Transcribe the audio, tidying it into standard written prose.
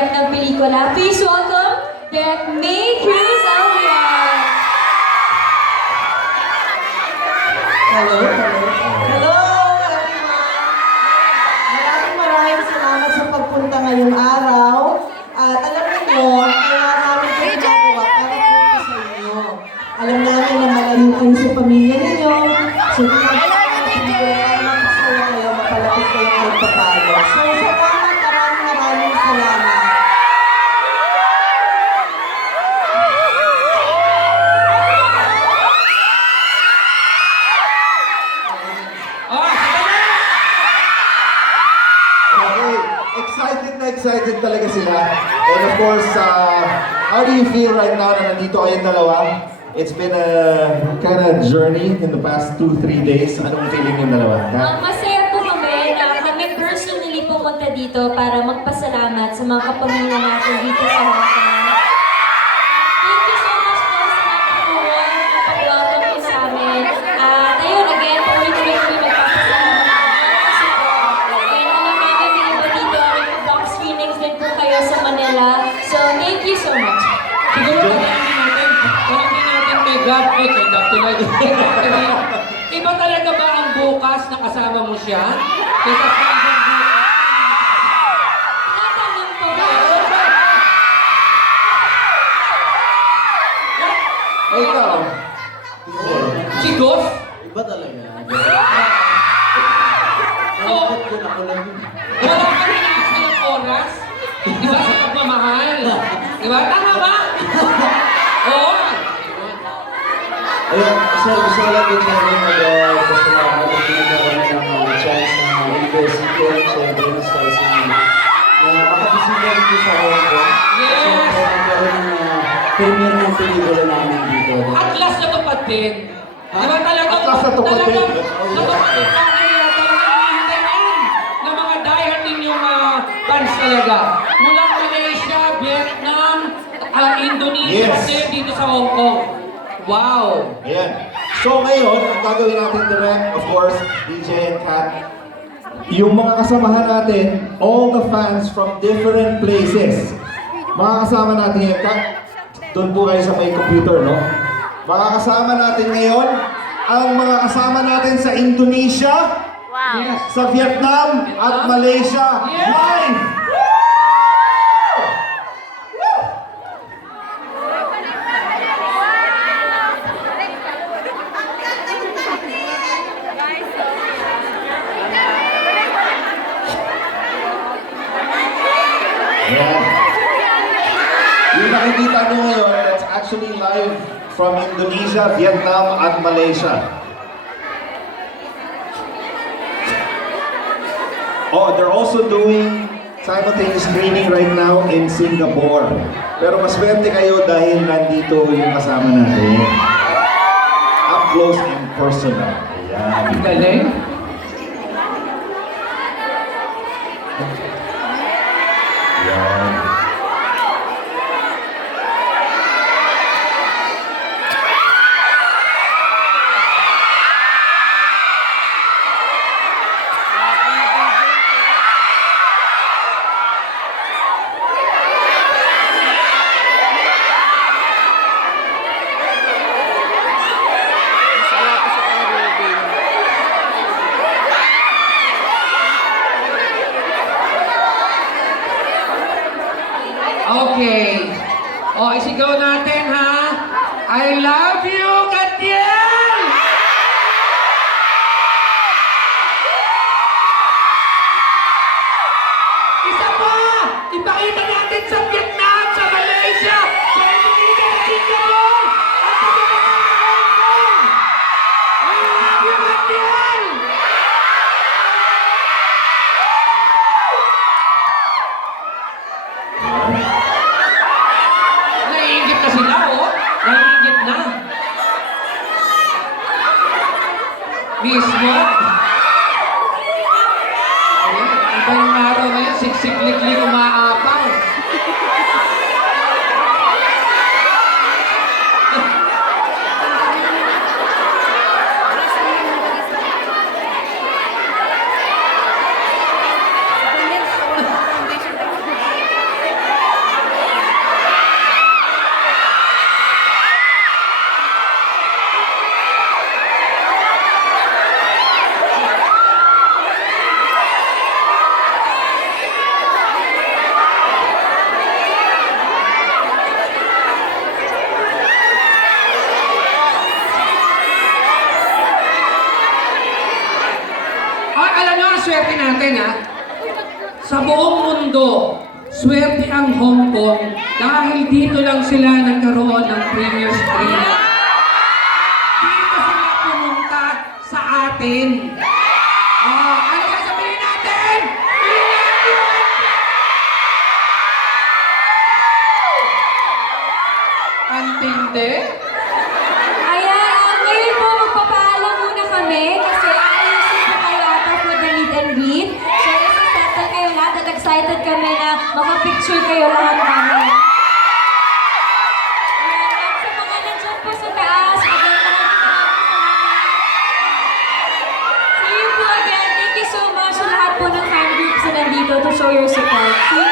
mag-direct ng pelikula. Please welcome Direct May Cruz Alviar. Hello, hello. Hello, everyone! Maraming salamat sa pagpunta ngayong araw. At alam niyo, kaya namin ito ginagawa para po sa inyo. Alam namin na malayo kayo sa pamilya ninyo. So, ginagawa namin para mapasaya kayo, mapalapit kayo kahit papalo. So, salamat, maraming salamat. Okay, excited talaga sila. And of course, how do you feel right now na nandito kayong dalawa? It's been a kind of journey in the past 2-3 days. Anong feeling yung dalawa? Masaya po kami na kami personally pumunta dito para magpasalamat sa mga kapamilya natin dito sa Hong Kong. Thank you so much po sa mga kapuwan at pag-welcome po sa amin. At ayun, again, tuloy-tuloy kami nagpapasalamat kasi po. And alam namin may iba dito, box screenings din po kayo sa Manila. So, thank you so much. Siguro hindi natin kay Gab tuloy. Iba talaga ba ang bukas na kasama mo siya? Kaysa sa Tinatanong po ba? Hey, ikaw. si Ghost? Iba talaga. Oo. Bakit ko na lang? Wala ka rin nakasal ng oras? Di ba sa pagmamahal? Di ba? Tama ba? Oo. Ayun, gusto ko lang din namin mag-pasalamat at ginagawa na ng chance na invest in film, siyempre na stars in na makapisigan dito sa Hong Kong. Yes! Siyempre nagkaroon ng premiere ng pelikula namin dito. At last na tupad din. Di ba talaga? At last natupad din. Natupad din. Talagang hinihintayin ng mga diehard ninyong fans talaga. Mula Malaysia, Vietnam, Indonesia, Yes. din dito sa Hong Kong. Wow! Ayan. So ngayon, ang gagawin natin direct, of course, DJ and Kat, yung mga kasamahan natin, all the fans from different places. Mga kasama natin ngayon, Kat, doon po kayo sa may computer, no? Mga kasama natin ngayon, ang mga kasama natin sa Indonesia, Yes. sa Vietnam, at Malaysia. Yes. Live! Yeah. Yung nakikita nyo ngayon, that's actually live from Indonesia, Vietnam, at Malaysia. Oh, they're also doing simultaneous screening right now in Singapore. Pero maswerte kayo dahil nandito yung kasama natin. Up close and personal. Ayan. Galing. Ayan. Okay. O, isigaw natin ha. I love you, Katiel! Isa pa! Ipakita natin sa Vietnam, sa Malaysia, sa Indonesia, sa Singapore, at sa mga Hong Kong! I love you, Katiel! Naiingit na sila, oh. Naiingit na. Mismo. Ayan, iba yung araw na yan. Siksik-liklik umaapaw. natin ha. Sa buong mundo, swerte ang Hong Kong dahil dito lang sila nagkaroon ng premier screen. Dito sila pumunta sa atin. Ano sasabihin natin? Antindi? Ayan, ngayon po magpapaalam muna kami kasi ayusin po kayo ata for the meet and greet. So, nasa-settle kayo lahat at excited kami na makapicture kayo lahat namin. Ayan, at sa mga nandiyan po sa taas, magandang salamat. See you po again. Thank you so much sa lahat po ng fan groups na nandito to show your support. See you